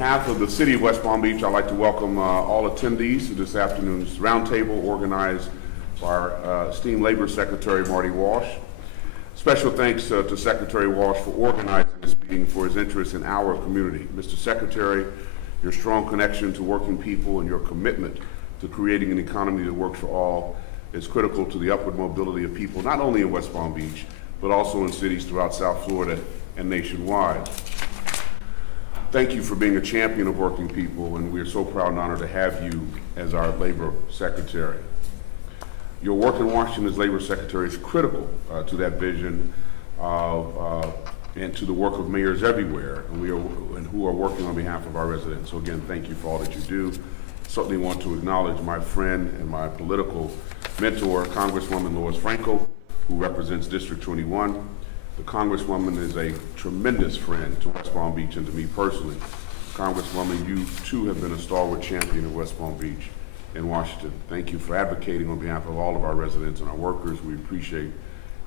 behalf of the City of West Palm Beach, I'd like to welcome all attendees to this afternoon's roundtable organized by our esteemed Labor Secretary, Marty Walsh. Special thanks to Secretary Walsh for organizing this meeting for his interest in our community. Mr. Secretary, your strong connection to working people and your commitment to creating an economy that works for all is critical to the upward mobility of people, not only in West Palm Beach, but also in cities throughout South Florida and nationwide. Thank you for being a champion of working people, and we are so proud and honored to have you as our Labor Secretary. Your work in Washington as Labor Secretary is critical to that vision and to the work of mayors everywhere, and who are working on behalf of our residents. So again, thank you for all that you do. Certainly want to acknowledge my friend and my political mentor, Congresswoman Lois Frankel, who represents District 21. The Congresswoman is a tremendous friend to West Palm Beach and to me personally. Congresswoman, you too have been a stalwart champion of West Palm Beach in Washington. Thank you for advocating on behalf of all of our residents and our workers. We appreciate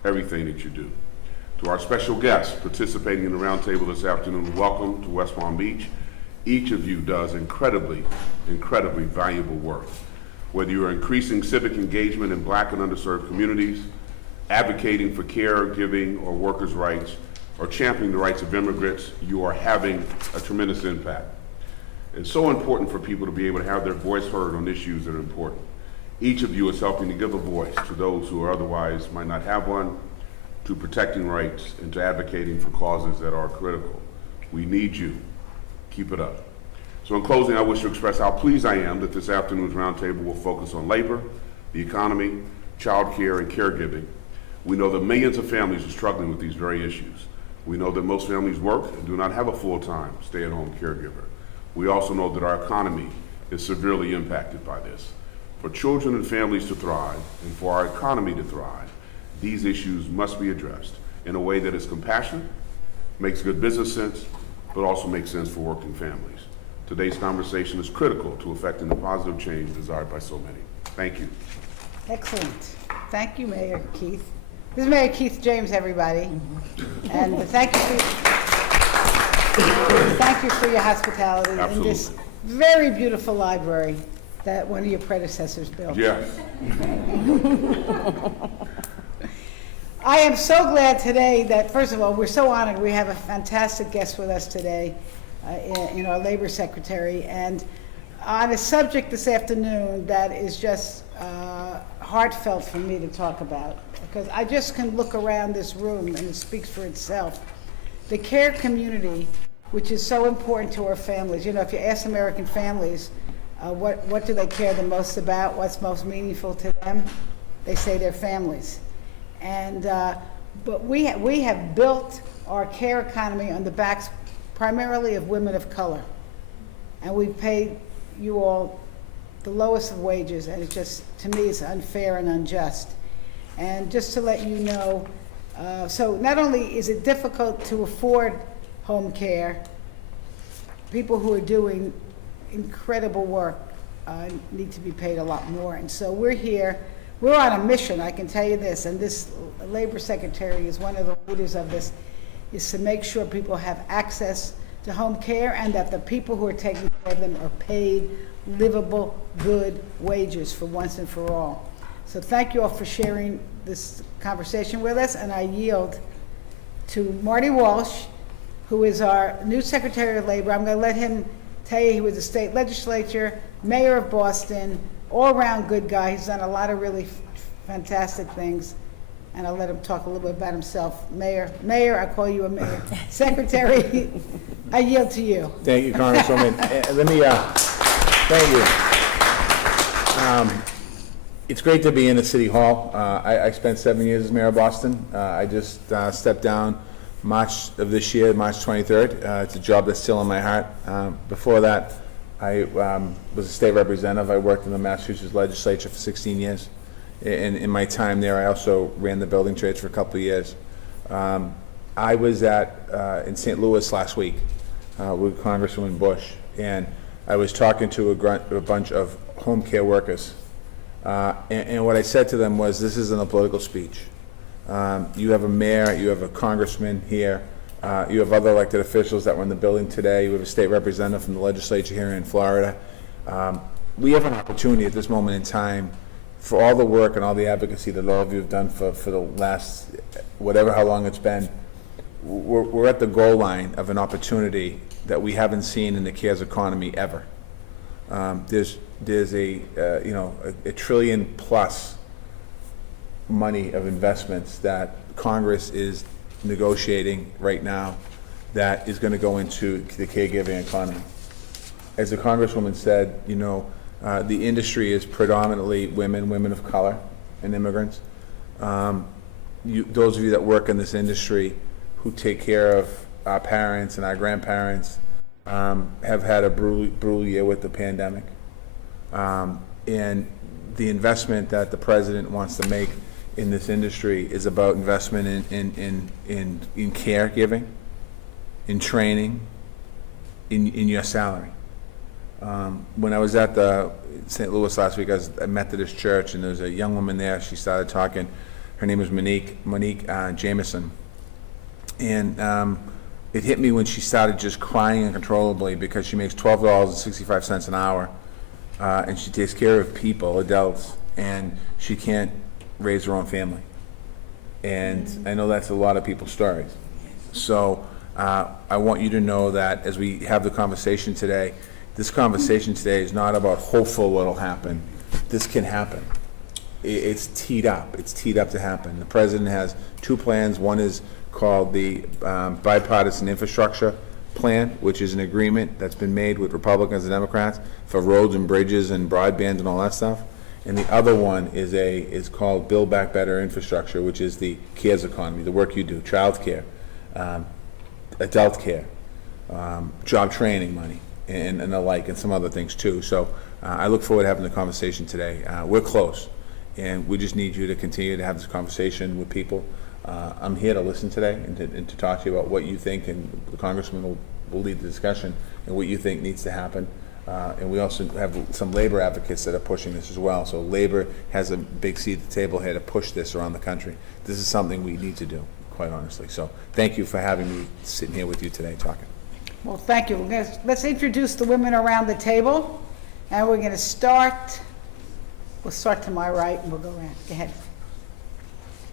everything that you do. To our special guests participating in the roundtable this afternoon, welcome to West Palm Beach. Each of you does incredibly valuable work. Whether you are increasing civic engagement in Black and underserved communities, advocating for caregiving or workers' rights, or championing the rights of immigrants, you are having a tremendous impact. It's so important for people to be able to have their voice heard on issues that are important. Each of you is helping to give a voice to those who otherwise might not have one, to protecting rights, and to advocating for causes that are critical. We need you. Keep it up. So in closing, I wish to express how pleased I am that this afternoon's roundtable will focus on labor, the economy, child care, and caregiving. We know that millions of families are struggling with these very issues. We know that most families work and do not have a full-time stay-at-home caregiver. We also know that our economy is severely impacted by this. For children and families to thrive, and for our economy to thrive, these issues must be addressed in a way that is compassionate, makes good business sense, but also makes sense for working families. Today's conversation is critical to effecting the positive change desired by so many. Thank you. Excellent. Thank you, Mayor Keith. This is Mayor Keith James, everybody. And thank you for your hospitality. Absolutely. In this very beautiful library that one of your predecessors built. Yes. I am so glad today that, first of all, we're so honored. We have a fantastic guest with us today, in our Labor Secretary, and on a subject this afternoon that is just heartfelt for me to talk about, because I just can look around this room and it speaks for itself. The care community, which is so important to our families. You know, if you ask American families, what do they care the most about? What's most meaningful to them? They say their families. And but we have built our care economy on the backs primarily of women of color, and we've paid you all the lowest of wages, and it just, to me, is unfair and unjust. And just to let you know, so not only is it difficult to afford home care, people who are doing incredible work need to be paid a lot more. And so we're here. We're on a mission, I can tell you this, and this Labor Secretary is one of the leaders of this, is to make sure people have access to home care and that the people who are taking care of them are paid livable, good wages for once and for all. So thank you all for sharing this conversation with us, and I yield to Marty Walsh, who is our new Secretary of Labor. I'm going to let him tell you he was a state legislature, mayor of Boston, all-around good guy. He's done a lot of really fantastic things, and I'll let him talk a little bit about himself. Mayor, I call you a mayor. Secretary, I yield to you. Thank you, Congresswoman. Let me, thank you. It's great to be in the City Hall. I spent 7 years as mayor of Boston. I just stepped down March of this year, March 23rd. It's a job that's still in my heart. Before that, I was a state representative. I worked in the Massachusetts legislature for 16 years. In my time there, I also ran the building trades for a couple of years. I was in St. Louis last week with Congresswoman Bush, and I was talking to a bunch of home care workers. And what I said to them was, this isn't a political speech. You have a mayor, you have a congressman here You have other elected officials that were in the building today. We have a state representative from the legislature here in Florida. We have an opportunity at this moment in time for all the work and all the advocacy that all of you have done for the last, whatever, how long it's been. We're at the goal line of an opportunity that we haven't seen in the CARES economy ever. There's a $1 trillion plus money of investments that Congress is negotiating right now that is going to go into the caregiving economy. As the Congresswoman said, the industry is predominantly women of color, and immigrants. Those of you that work in this industry who take care of our parents and our grandparents have had a brutal year with the pandemic. And the investment that the president wants to make in this industry is about investment in caregiving, in training, in your salary. When I was at the St. Louis last week, I was at Methodist Church, and there was a young woman there. She started talking. Her name was Monique Jameson. And it hit me when she started just crying uncontrollably because she makes $12.65 an hour, and she takes care of people, adults, and she can't raise her own family. And I know that's a lot of people's stories. So I want you to know that as we have the conversation today, this conversation today is not about hopeful what'll happen. This can happen. It's teed up. It's teed up to happen. The president has two plans. One is called the bipartisan infrastructure plan, which is an agreement that's been made with Republicans and Democrats for roads and bridges and broadband and all that stuff. And the other one is called Build Back Better Infrastructure, which is the CARES economy, the work you do, child care, adult care, job training money, and the like, and some other things too. So I look forward to having the conversation today. We're close, and we just need you to continue to have this conversation with people. I'm here to listen today and to talk to you about what you think, and the congressman will lead the discussion and what you think needs to happen. And we also have some labor advocates that are pushing this as well. So labor has a big seat at the table here to push this around the country. This is something we need to do, quite honestly. So thank you for having me sitting here with you today talking. Well, thank you. Let's introduce the women around the table, and we're going to start. We'll start to my right, and we'll go around. Go ahead.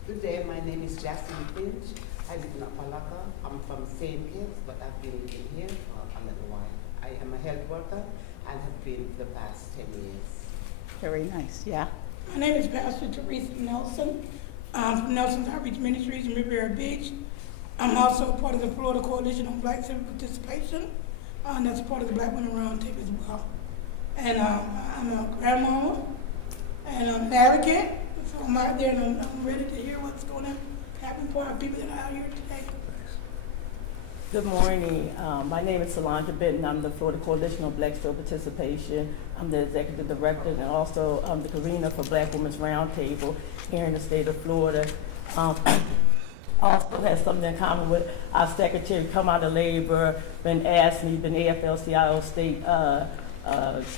Good day, my name is Jackson Finch. I live in Apalaka. I'm from St. Kitts, but I've been in here for a little while. I am a health worker and have been for the past 10 years. Very nice, yeah. My name is Pastor Theresa Nelson. I'm from Nelson's Outreach Ministries in Riviera Beach. I'm also part of the Florida Coalition on Black Civic Participation. And that's part of the Black Women Roundtable as well. And I'm a grandmama, and I'm an advocate. So I'm out there, and I'm ready to hear what's going to happen for our people that are out here today. Good morning. My name is Sandra Benton. I'm the Florida Coalition on Black Civic Participation. I'm the executive director and also the convener for Black Women's Roundtable here in the state of Florida. Also has something in common with our secretary, come out of labor, been AFL-CIO, been AFL-CIO state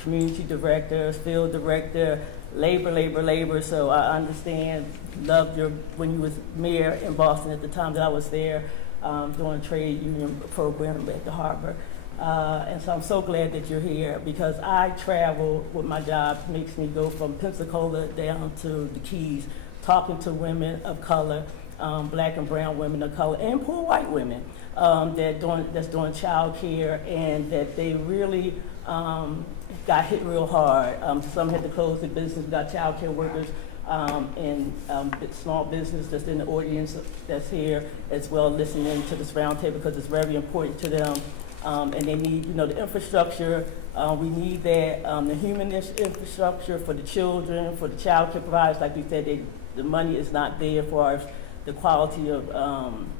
community director, field director, labor. So I understand, loved your, when you was mayor in Boston at the time that I was there, doing a trade union program at the harbor. And so I'm so glad that you're here because I travel with my job, makes me go from Pensacola down to the Keys, talking to women of color, black and brown women of color, and poor white women that's doing child care, and that they really got hit real hard. Some had to close their business. We got child care workers and small business that's in the audience that's here as well, listening to this roundtable because it's very important to them. And they need, the infrastructure. We need that, the human infrastructure for the children, for the child care providers. Like we said, the money is not there for the quality of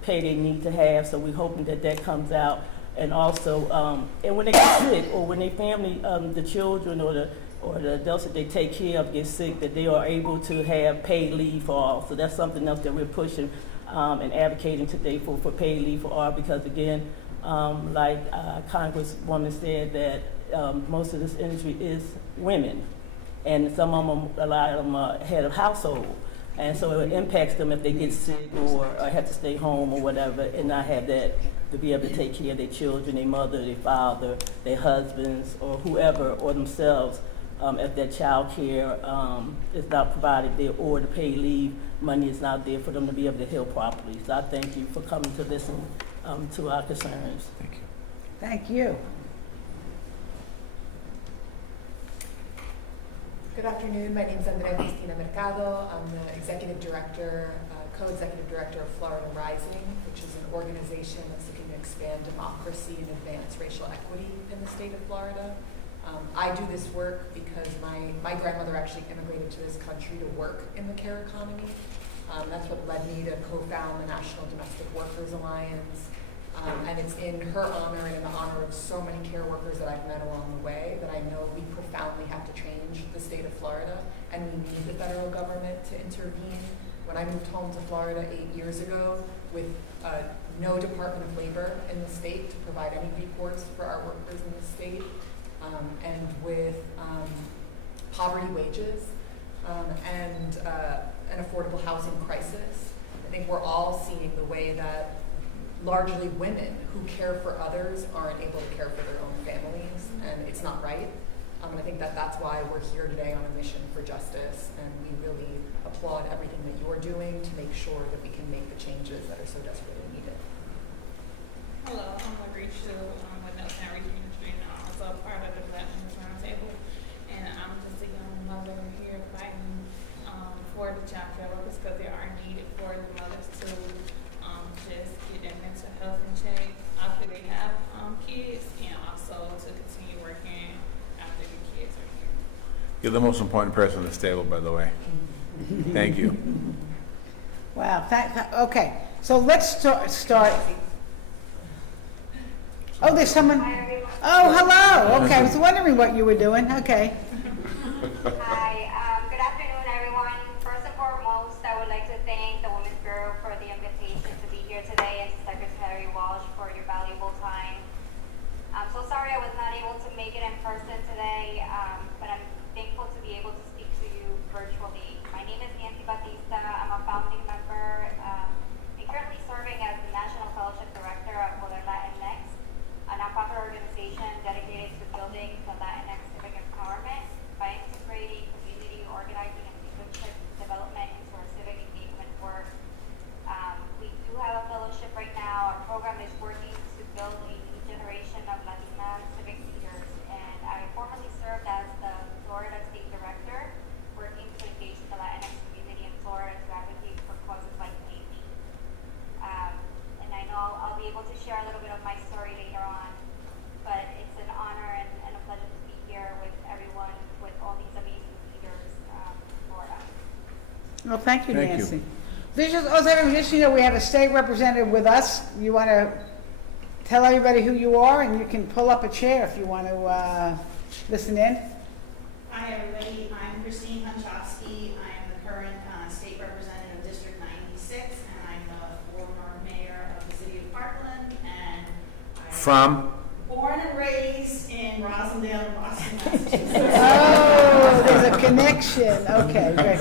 pay they need to have. So we're hoping that comes out. And also, and when they get sick, or when their family, the children or the adults that they take care of get sick, that they are able to have paid leave for all. So that's something else that we're pushing and advocating today for paid leave for all, because again, like Congresswoman said, that most of this industry is women, and some of them, a lot of them are head of household. And so it impacts them if they get sick or have to stay home or whatever and not have that to be able to take care of their children, their mother, their father, their husbands, or whoever, or themselves, if their child care is not provided there, or the paid leave money is not there for them to be able to heal properly. So I thank you for coming to listen to our concerns. Thank you. Thank you. Good afternoon. My name is Andrea Mercado. I'm the executive director, co-executive director of Florida Rising, which is an organization that's looking to expand democracy and advance racial equity in the state of Florida. I do this work because my grandmother actually immigrated to this country to work in the care economy. That's what led me to co-found the National Domestic Workers Alliance. And it's in her honor and in the honor of so many care workers that I've met along the way that I know we profoundly have to change the state of Florida, and we need the federal government to intervene. When I moved home to Florida 8 years ago with no Department of Labor in the state to provide any reports for our workers in the state, and with poverty wages and an affordable housing crisis, I think we're all seeing the way that largely women who care for others aren't able to care for their own families, and it's not right. And I think that that's why we're here today on a mission for justice, and we really applaud everything that you're doing to make sure that we can make the changes that are so desperately needed. Hello, I'm Rachel with Nelson Richmond, and I'm also a part of the Black Women's Roundtable, and I'm just a young mother here fighting for the child care workers because they are needed for the mothers to just get their mental health in check after they have kids, and also to continue working after the kids are here. You're the most important person at this table, by the way. Thank you. Wow. Okay. So let's start. Oh, there's someone. Oh, hello. Okay. I was wondering what you were doing. Okay. Hi, good afternoon, everyone. First and foremost, I would like to thank the Women's Bureau for the invitation to be here today, and to Secretary Walsh for your valuable time. I'm so sorry I was not able to make it in person today, but I'm thankful to be able to speak to you virtually. My name is Batista. I'm a founding member and currently serving as the National Fellowship Director of Poder Latinx, a nonprofit organization dedicated to building the Latinx civic empowerment by integrating community organizing and citizenship development into our civic engagement work. We do have a fellowship right now. Our program is working to build a new generation of Latina civic leaders, and I formerly served as the Florida State Director, working to engage the Latinx community in Florida to advocate for causes like change. And I know I'll be able to share a little bit of my story later on, but it's an honor and a pleasure to be here with everyone, with all these amazing leaders in Florida. Well, thank you, Thank you. Nancy. Just so you know, we have a state representative with us. You want to tell everybody who you are, and you can pull up a chair if you want to listen in. Hi, everybody. I'm Christine Hunchowski. I am the current state representative of District 96, and I'm the former mayor of the city of Parkland. And I'm From? born and raised in Rosendale, Boston, Massachusetts. Oh, there's a connection. Okay, great.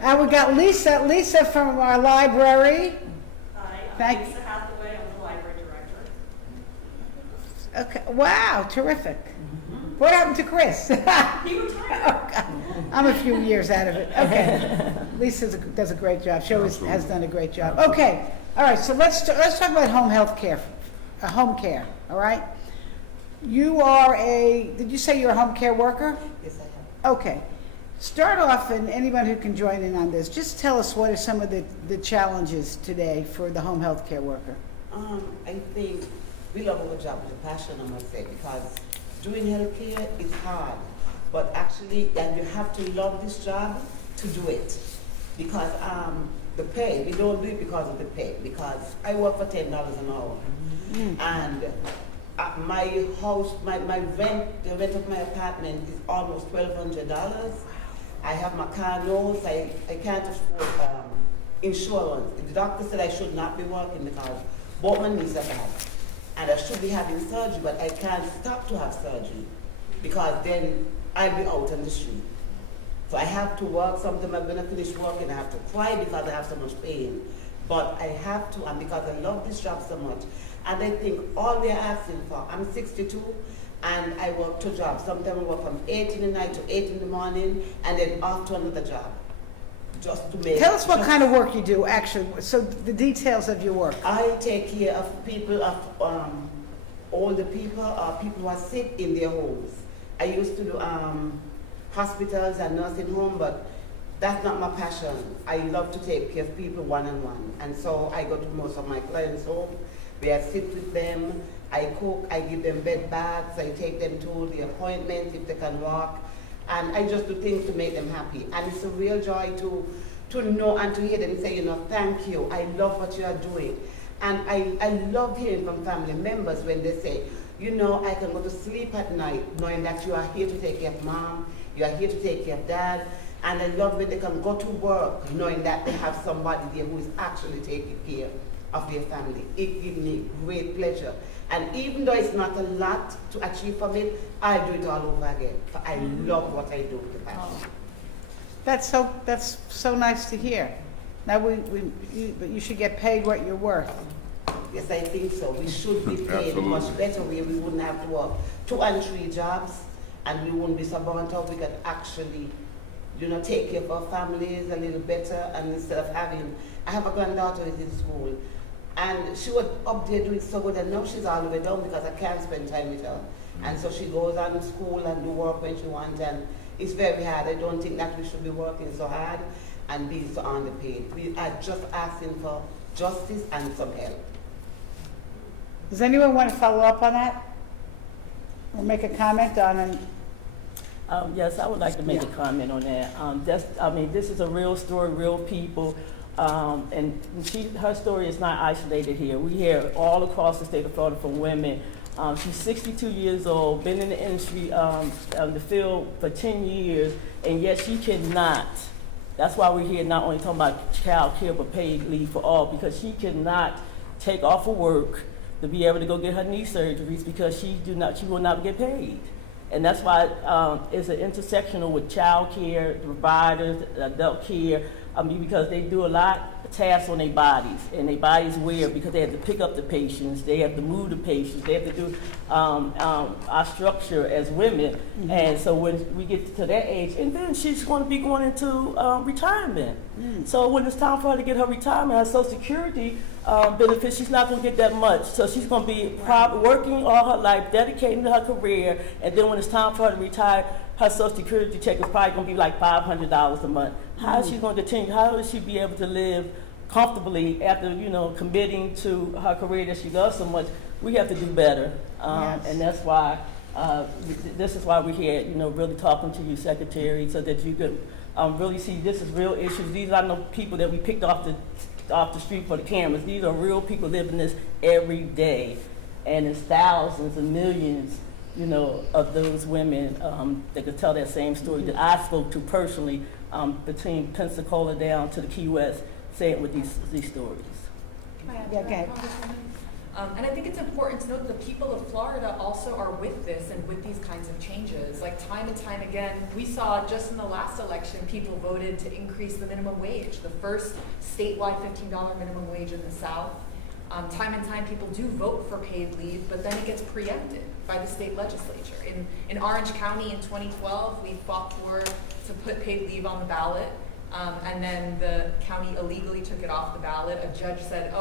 And we got Lisa from our library. Hi, Thank I'm Lisa Hathaway. I'm the library director. Okay, wow, terrific. What happened to Chris? He retired. I'm a few years out of it. Okay. Lisa does a great job. She always has done a great job. Okay. All right. So let's talk about home health care, home care. All right. You are did you say you're a home care worker? Yes, I am. Okay. Start off, and anyone who can join in on this, just tell us what are some of the challenges today for the home health care worker. I think we love our job with a passion, I must say, because doing healthcare is hard, but actually, and you have to love this job to do it. Because the pay, we don't do it because of the pay, because I work for $10 an hour. And my house, my rent, the rent of my apartment is almost $1,200. I have my car notes, I can't afford insurance. The doctor said I should not be working because both my knees are bad. And I should be having surgery, but I can't stop to have surgery because then I'll be out on the street. So I have to work. Sometimes I'm going to finish working, I have to cry because I have so much pain. but I have to, and because I love this job so much, and I think all they're asking for, I'm 62, and I work 2 jobs. Sometimes I work from 8 in the night to 8 in the morning, and then off to another job, just to make. Tell us what kind of work you do, actually, so the details of your work. I take care of people, of older people, or people who are sick in their homes. I used to do hospitals and nursing home, but that's not my passion. I love to take care of people one-on-one. And so I go to most of my clients' home, where I sit with them, I cook, I give them bed baths, I take them to the appointments if they can walk, and I just do things to make them happy. And it's a real joy to know and to hear them say, you know, thank you, I love what you are doing. And I love hearing from family members when they say, you know, I can go to sleep at night knowing that you are here to take care of mom, you are here to take care of dad, and I love when they can go to work knowing that they have somebody there who is actually taking care of their family. It gives me great pleasure. And even though it's not a lot to achieve from it, I'll do it all over again. I love what I do with the passion. That's so nice to hear. Now, but you should get paid what you're worth. Yes, I think so. We should be paid Absolutely. much better way. We wouldn't have to work 2 and 3 jobs, and we wouldn't be so burnt out. We could actually, you know, take care of our families a little better, and instead of having, I have a granddaughter who's in school, and she was up there doing so good, and now she's all the way down because I can't spend time with her. And so she goes on to school and do work when she wants, and it's very hard. I don't think that we should be working so hard and being so underpaid. We are just asking for justice and some help. Does anyone want to follow up on that? Or make a comment on it? Yes, I would like to make a comment on that. This is a real story, real people, and her story is not isolated here. We hear all across the state of Florida from women. She's 62 years old, been in the industry, the field for 10 years, and yet she cannot. That's why we're here not only talking about child care, but paid leave for all, because she cannot take off of work to be able to go get her knee surgeries because she will not get paid. And that's why it's an intersectional with child care, providers, adult care, because they do a lot of tasks on their bodies, and their bodies wear because they have to pick up the patients, they have to move the patients, they have to do our structure as women. Mm-hmm. And so when we get to that age, and then she's going to be going into retirement. Mm. So when it's time for her to get her retirement, her Social Security benefits, she's not going to get that much. So she's going to be working all her life, dedicating to her career, and then when it's time for her to retire, her Social Security check is probably going to be like $500 a month. How is she going to continue? How will she be able to live comfortably after, committing to her career that she loves so much? We have to do better, yes. And that's why this is why we're here, really talking to you, Secretary, so that you could really see this is real issues. These are no people that we picked off the street for the cameras. These are real people living this every day, and it's thousands and millions, of those women that could tell that same story that I spoke to personally, between Pensacola down to the Key West, saying with these stories. Yeah, okay. And I think it's important to note that the people of Florida also are with this and with these kinds of changes. Like time and time again, we saw just in the last election, people voted to increase the minimum wage, the first statewide $15 minimum wage in the South. Time and time, people do vote for paid leave, but then it gets preempted by the state legislature. In Orange County in 2012, we fought to put paid leave on the ballot. And then the county illegally took it off the ballot. A judge said,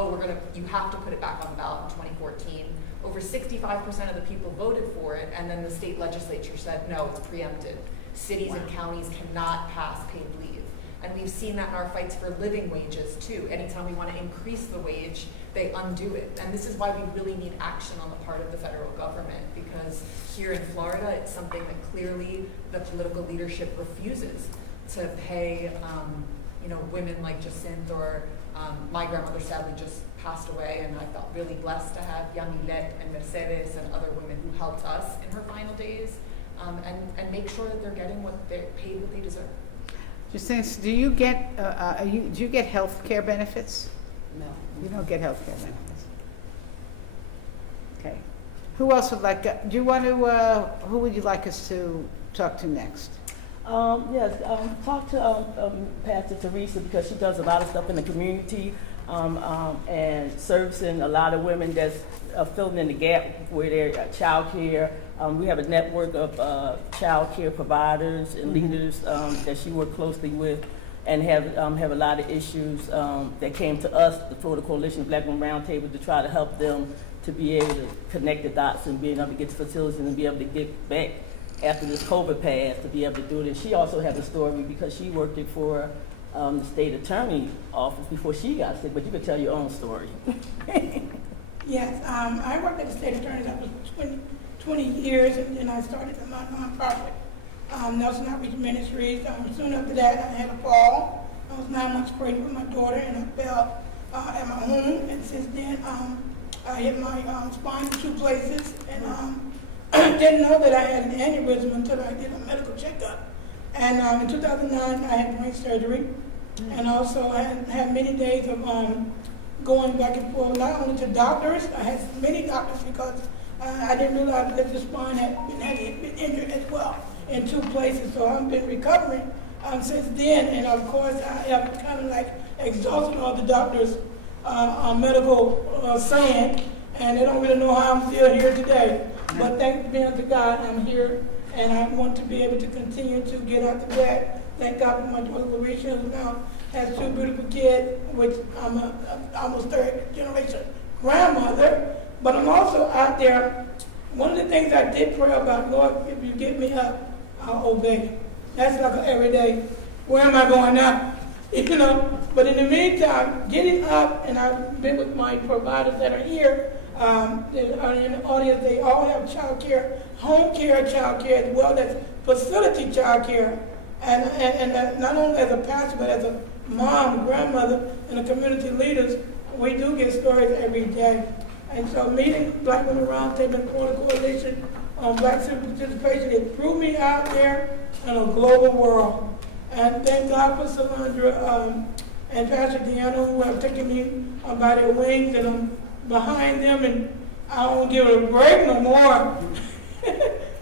you have to put it back on the ballot in 2014. Over 65% of the people voted for it, and then the state legislature said, no, it's preempted. Cities and counties cannot pass paid leave. And we've seen that in our fights for living wages too. Anytime we want to increase the wage, they undo it. And this is why we really need action on the part of the federal government, because here in Florida, it's something that clearly the political leadership refuses to pay, women like Jacinth or my grandmother sadly just passed away, and I felt really blessed to have Yamilet and Mercedes and other women who helped us in her final days, and make sure that they're getting what they're paid what they deserve. Jacinth, do you get health care benefits? No. You don't get health care benefits. Okay. Who else would like to, who would you like us to talk to next? Yes, talk to Pastor Theresa, because she does a lot of stuff in the community. and servicing a lot of women that's filling in the gap where they're child care. We have a network of child care providers and leaders that she works closely with, and have a lot of issues that came to us, the Florida Coalition of Black Women Roundtable, to try to help them to be able to connect the dots and being able to get to facilities and be able to get back after this COVID passed, to be able to do it. And she also has a story because she worked it for the state attorney office before she got sick, but you could tell your own story. Yes, I worked at the state attorney's office for 20 years, and then I started my nonprofit, Nelson Outreach Ministries. Soon after that, I had a fall. I was 9 months pregnant with my daughter, and I fell at my home. And since then, I hit my spine in 2 places, and didn't know that I had an aneurysm until I did a medical checkup. And in 2009, I had brain surgery, and also I had many days of going back and forth, not only to doctors. I had many doctors because I didn't realize that the spine had been injured as well in 2 places. So I've been recovering since then, and of course I have kind of like exhausted all the doctors' medical saying, and they don't really know how I'm still here today. But thanks be unto God, I'm here, and I want to be able to continue to get out the bed. Thank God for my daughter Theresa, who now has 2 beautiful kids, which I'm a almost 3rd generation grandmother. But I'm also out there. One of the things I did pray about, Lord, if you get me up, I'll obey. That's like an everyday, where am I going now? You know, but in the meantime, getting up, and I've been with my providers that are here, that are in the audience. They all have child care, home care child care, as well as facility child care. And not only as a pastor, but as a mom, grandmother, and a community leaders, we do get stories every day. And so meeting Black Women Roundtable and Florida Coalition on Black Civic Participation, it threw me out there in a global world. And thank God for Sandra and Pastor Deanna, who have taken me by their wings, and I'm behind them, and I don't give it a break no more.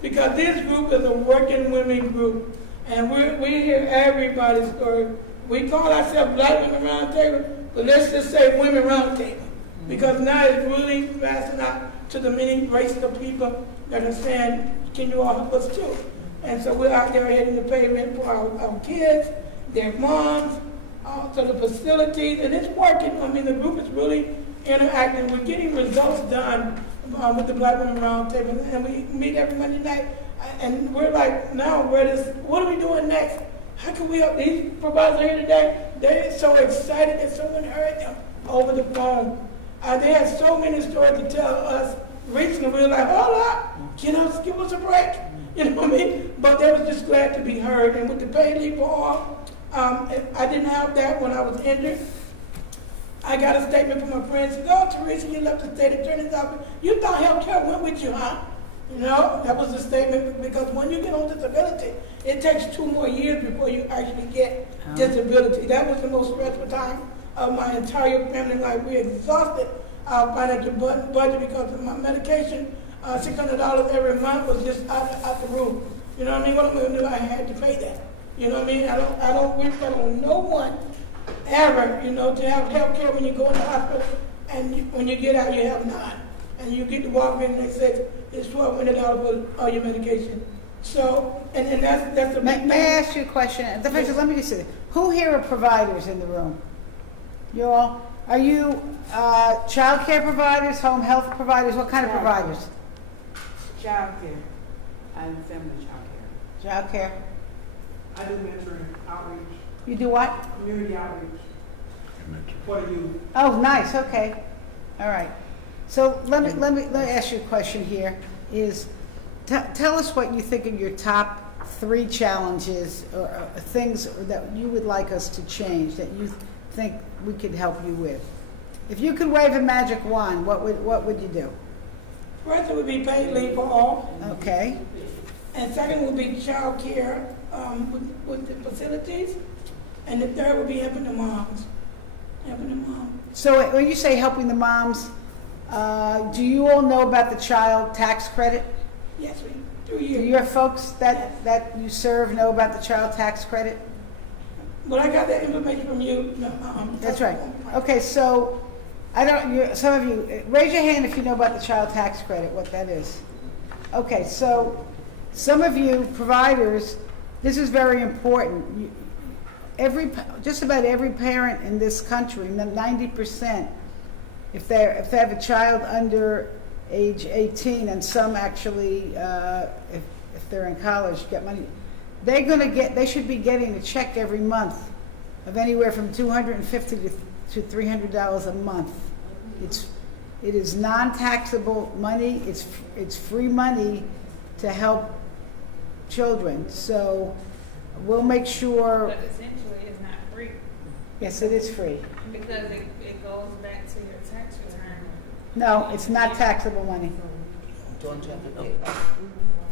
Because this group is a working women group. And we hear everybody's story. We call ourselves Black Women Roundtable, but let's just say Women Roundtable. Because now it's really passing out to the many races of people that are saying, can you all help us too? And so we're out there hitting the pavement for our kids, their moms, to the facilities, and it's working. I mean, the group is really interacting. We're getting results done with the Black Women Roundtable, and we meet every Monday night. And we're like, now, what are we doing next? How can we help? These providers are here today. They're so excited that someone heard them over the phone. They had so many stories to tell us recently. We were like, hold up, give us a break. You know what I mean? But they was just glad to be heard. And with the paid leave for all, I didn't have that when I was injured. I got a statement from my friend, said, oh, Theresa, you left the state attorney's office. You thought health care went with you, huh? You know, that was the statement, because when you get on disability, it takes 2 more years before you actually get disability. That was the most stressful time of my entire family life. We exhausted our financial budget because of my medication. $600 every month was just out the roof. You know what I mean? What am I going to do? I had to pay that. You know what I mean? I don't wish that on no one ever, to have health care when you go in the hospital, and when you get out, you have none. And you get to walk in and they say, it's $1,200 for all your medication. So, and that's the big thing. May I ask you a question? First, let me just say, who here are providers in the room? You all? Are you child care providers, home health providers? What kind of providers? Child care and family child care. Child care. I do mentoring, outreach, You do what? community outreach for the youth. Oh, nice. Okay. All right. So let me ask you a question here. Tell us what you think of your top 3 challenges or things that you would like us to change, that you think we could help you with. If you could wave a magic wand, what would you do? First, it would be paid leave for all. Okay. And second would be child care with the facilities. And the third would be helping the moms. So when you say helping the moms, do you all know about the child tax credit? Yes, we do. Do your folks that you serve know about the child tax credit? But I got that information from you. That's right. Okay, so, some of you, raise your hand if you know about the child tax credit, what that is. Okay, so, some of you providers, this is very important. Just about every parent in this country, 90%, if they have a child under age 18, and some actually, if they're in college, get money, they should be getting a check every month of anywhere from $250 to $300 a month. It is non-taxable money. It's free money to help children. So we'll make sure. But essentially, it's not free. Yes, it is free. Because it goes back to your tax return. No, it's not taxable money. Don't you have to pay?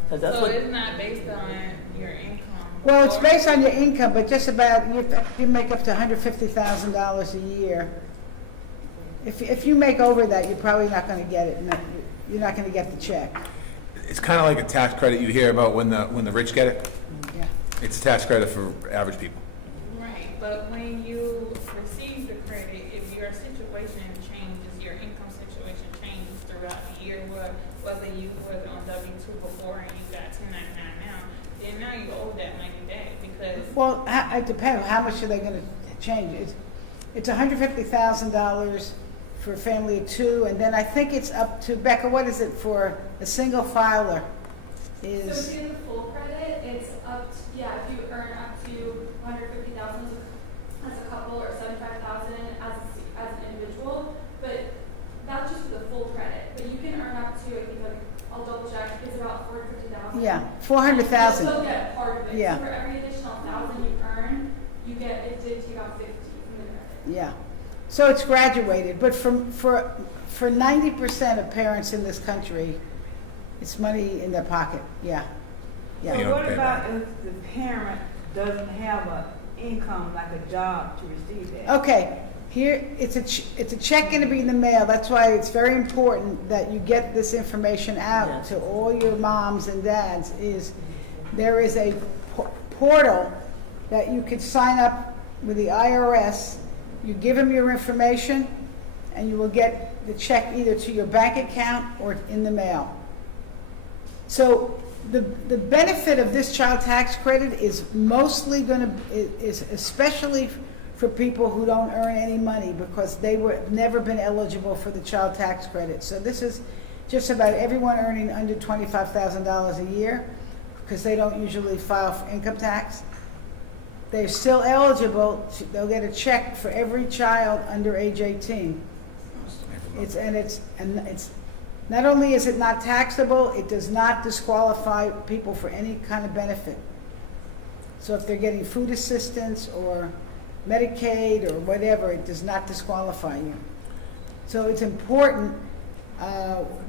'Cause that's So what, it's not based on your income. Well, it's or- based on your income, but just about, you make up to $150,000 a year. If you make over that, you're probably not gonna get it, you're not gonna get the check. It's kind of like a tax credit you hear about when the rich get it. Yeah. It's a tax credit for average people. Right, but when you receive the credit, if your situation changes, your income situation changes throughout the year, whether you was on W-2 before and you got 1099 now, then now you owe that money back because. Well, it depends, how much are they gonna change? It's $150,000 for a family of two, and then I think it's up to, Becca, what is it for a single filer? So Is, if you get the full credit, it's up to, if you earn up to 150,000 as a couple or 75,000 as an individual, but that's just for the full credit. But you can earn up to, I think, I'll double check, it's about 450,000. yeah, 400,000. You still get part of it. Yeah. So for every additional 1,000 you earn, it did take out 50 from the credit. Yeah, so it's graduated, but for 90% of parents in this country, it's money in their pocket, yeah. So You don't what pay about if the parent doesn't have an income, like a job, to receive that? Okay, here, it's a check gonna be in the mail, that's why it's very important that you get this information out Yes. to all your moms and dads, there is a portal that you could sign up with the IRS, you give them your information, and you will get the check either to your bank account or in the mail. So the benefit of this child tax credit is mostly is especially for people who don't earn any money because they never been eligible for the child tax credit. So this is just about everyone earning under $25,000 a year because they don't usually file for income tax. They're still eligible, they'll get a check for every child under age 18. It's not only is it not taxable, it does not disqualify people for any kind of benefit. So if they're getting food assistance or Medicaid or whatever, it does not disqualify you. So it's important,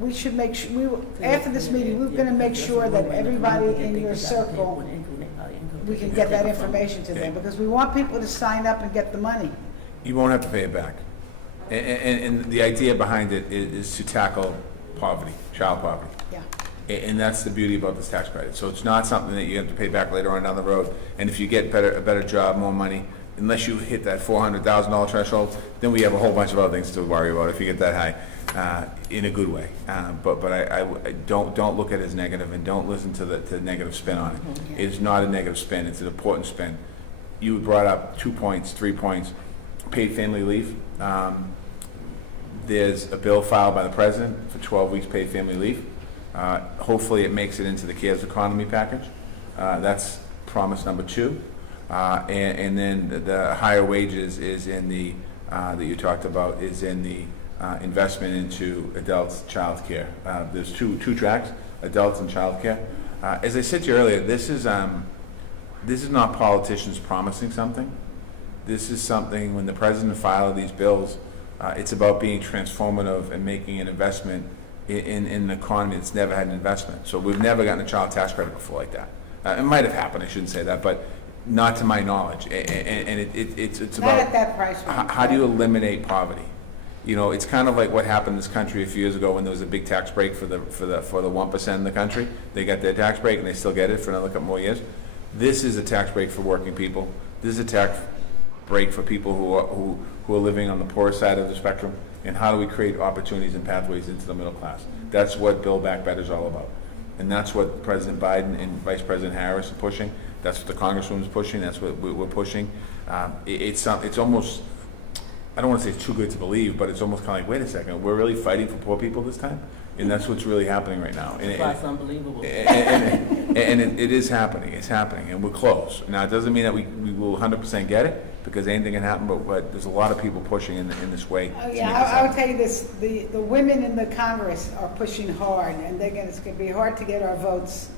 we should make sure, after this meeting, we're gonna make sure that everybody in your circle, we can get that information to them, because we want people to sign up and get the money. You won't have to pay it back. And the idea behind it is to tackle poverty, child poverty. Yeah. And that's the beauty about this tax credit. So it's not something that you have to pay back later on down the road. And if you get a better job, more money, unless you hit that $400,000 threshold, then we have a whole bunch of other things to worry about if you get that high, in a good way. But I don't look at it as negative, and don't listen to the negative spin on it. It's not a negative spin, it's an important spin. You brought up 2 points, 3 points. Paid family leave. There's a bill filed by the president for 12 weeks paid family leave. Hopefully it makes it into the CARES economy package. That's promise number 2. And then the higher wages is in the, that you talked about, is in the investment into adults' child care. There's two tracks, adults and child care. As I said to you earlier, this is not politicians promising something. This is something, when the president filed these bills, it's about being transformative and making an investment in an economy that's never had an investment. So we've never gotten a child tax credit before like that. It might have happened, I shouldn't say that, but not to my knowledge. And it's Not about at that price range. how do you eliminate poverty? You know, it's kind of like what happened in this country a few years ago when there was a big tax break for the 1% in the country. They got their tax break and they still get it for another couple more years. This is a tax break for working people. this is a tax break for people who are living on the poor side of the spectrum, and how do we create opportunities and pathways into the middle class? That's what Build Back Better is all about. And that's what President Biden and Vice President Harris are pushing. That's what the Congresswoman is pushing. That's what we're pushing. It's almost, I don't want to say it's too good to believe, but it's almost kind of like, wait a second, we're really fighting for poor people this time? And that's what's really happening right now. That's unbelievable. And it is happening. It's happening, and we're close. Now, it doesn't mean that we will 100% get it, because anything can happen, but there's a lot of people pushing in this way. to make this I happen. would tell you this, the women in the Congress are pushing hard, and it's going to be hard to get our votes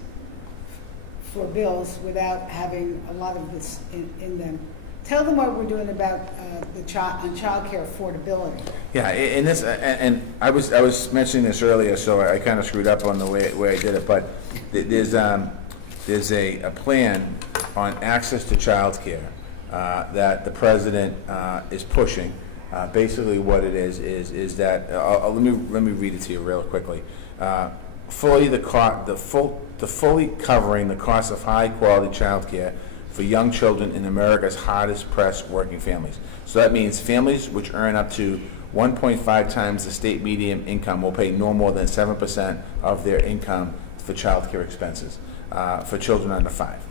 for bills without having a lot of this in them. Tell them what we're doing about child care affordability. Yeah, and I was mentioning this earlier, so I kind of screwed up on the way I did it, but there's a plan on access to child care that the president is pushing. Basically what it is that, let me read it to you real quickly. Fully covering the cost of high quality child care for young children in America's hardest pressed working families. So that means families which earn up to 1.5 times the state median income will pay no more than 7% of their income for child care expenses for children under 5.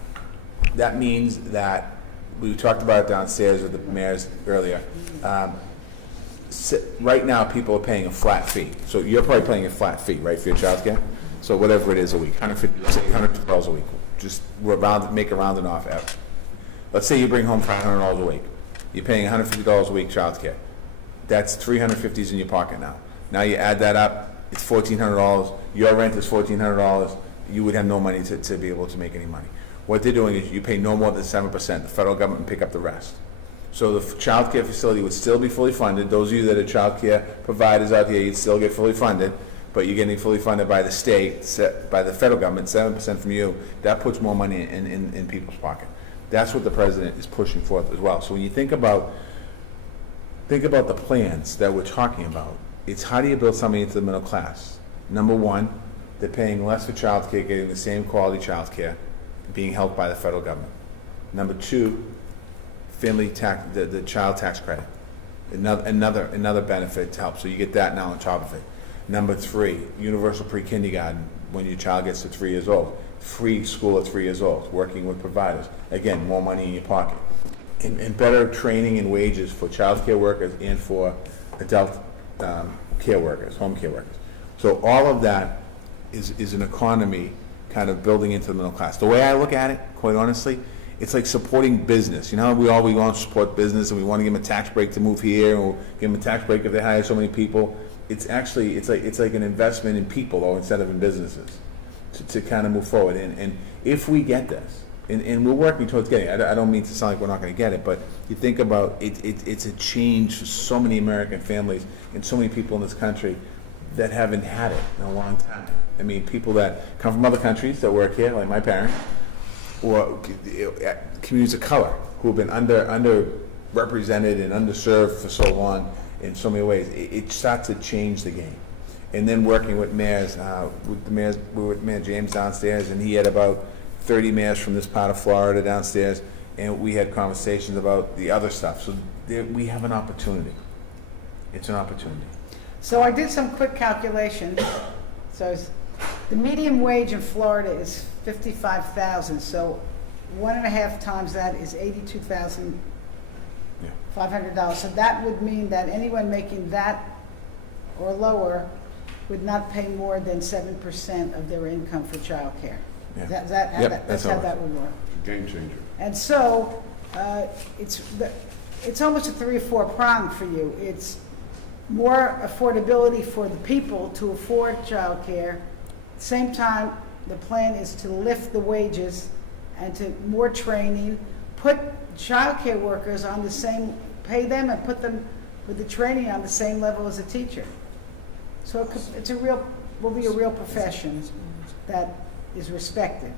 That means that, we talked about it downstairs with the mayors earlier, right now people are paying a flat fee. So you're probably paying a flat fee, right, for your child care? So whatever it is a week, $150 a week. Just make a rounded off average. Let's say you bring home $500 a week. You're paying $150 a week child care. That's $350 in your pocket now. Now you add that up, it's $1,400. Your rent is $1,400. You would have no money to be able to make any money. What they're doing is you pay no more than 7%. The federal government will pick up the rest. So the child care facility would still be fully funded. Those of you that are child care providers out here, you'd still get fully funded, but you're getting fully funded by the state, by the federal government, 7% from you. That puts more money in people's pocket. That's what the president is pushing forth as well. So when you think about the plans that we're talking about, it's how do you build somebody into the middle class? Number one, they're paying less for child care, getting the same quality child care, being helped by the federal government. Number two, family tax, the child tax credit, another benefit to help. So you get that now on top of it. Number three, universal pre-kindergarten when your child gets to 3 years old. Free school at 3 years old, working with providers. Again, more money in your pocket. And better training and wages for child care workers and for adult care workers, home care workers. So all of that is an economy kind of building into the middle class. The way I look at it, quite honestly, it's like supporting business. You know, we want to support business and we want to give them a tax break to move here, or give them a tax break if they hire so many people. It's like an investment in people, though, instead of in businesses, to kind of move forward. And if we get this, and we're working towards getting it, I don't mean to sound like we're not going to get it, but you think about it, it's a change for so many American families and so many people in this country that haven't had it in a long time. I mean, people that come from other countries that work here, like my parents, or communities of color who have been underrepresented and underserved for so long in so many ways. It starts to change the game. And then working with mayors, we were with Mayor James downstairs, and he had about 30 mayors from this part of Florida downstairs, and we had conversations about the other stuff. So we have an opportunity. It's an opportunity. So I did some quick calculation. So the median wage in Florida is $55,000. So 1.5 times that is $82,500. So that would mean that anyone making that or lower would not pay more than 7% of their income for child care. Yeah. That's how that would work. Game changer. And so it's almost a 3 or 4 prong for you. It's more affordability for the people to afford child care. Same time, the plan is to lift the wages and to more training, put child care workers on the same, pay them and put them with the training on the same level as a teacher. So will be a real profession that is respected.